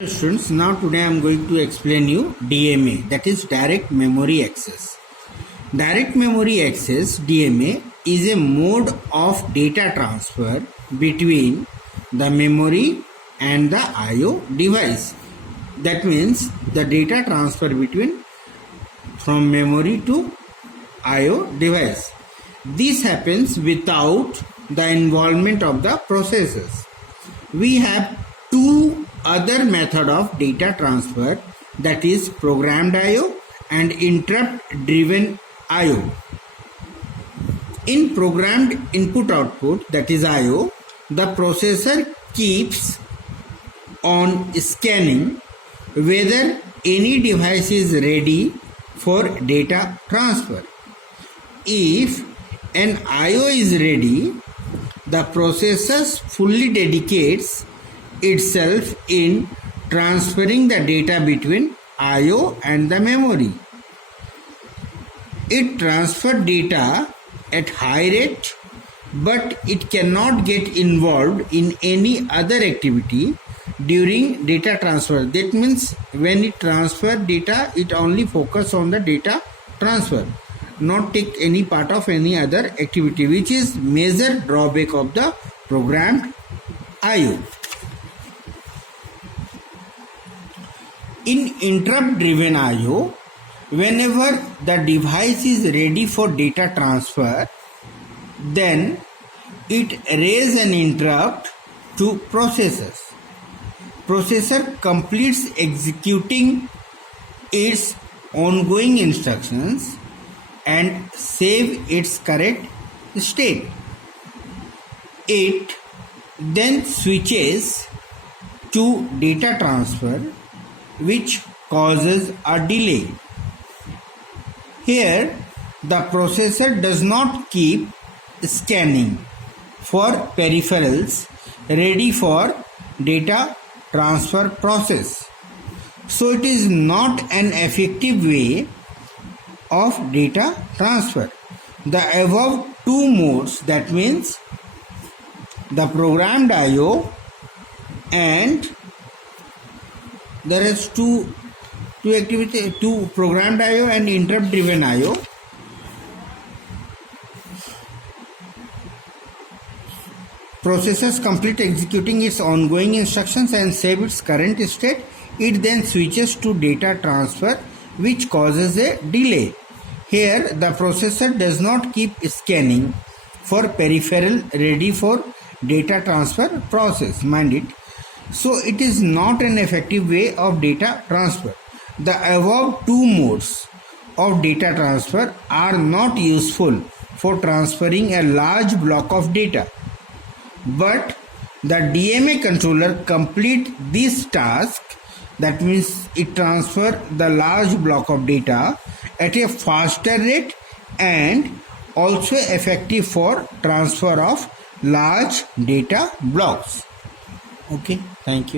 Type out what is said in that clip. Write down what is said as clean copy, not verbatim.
Students, now today I am going to explain you DMA, that is direct memory access. Direct memory access, DMA, is a mode of data transfer between the memory and the IO device. That means the data transfer between from memory to IO device. This happens without the involvement of the processors. We have two other method of data transfer, that is programmed IO and interrupt driven IO. In programmed input output, that is IO, the processor keeps on scanning whether any device is ready for data transfer. If an IO is ready, the processor fully dedicates itself in transferring the data between IO and the memory. It transfers data at high rate, but it cannot get involved in any other activity during data transfer. That means when it transfers data, it only focuses on the data transfer, not take any part of any other activity, which is major drawback of the programmed IO. In interrupt driven IO, whenever the device is ready for data transfer, then it raises an interrupt to processors. Processor completes executing its ongoing instructions and save its correct state. It then switches to data transfer, which causes a delay. Here, the processor does not keep scanning for peripherals ready for data transfer process. So it is not an effective way of data transfer. The above two modes, that means the programmed IO and there is two programmed IO and interrupt driven IO. Processors complete executing its ongoing instructions and save its current state. It then switches to data transfer, which causes a delay. Here, the processor does not keep scanning for peripheral ready for data transfer process. Mind it. So it is not an effective way of data transfer. The above two modes of data transfer are not useful for transferring a large block of data. But the DMA controller complete this task, that means it transfer the large block of data at a faster rate and also effective for transfer of large data blocks. Okay, thank you.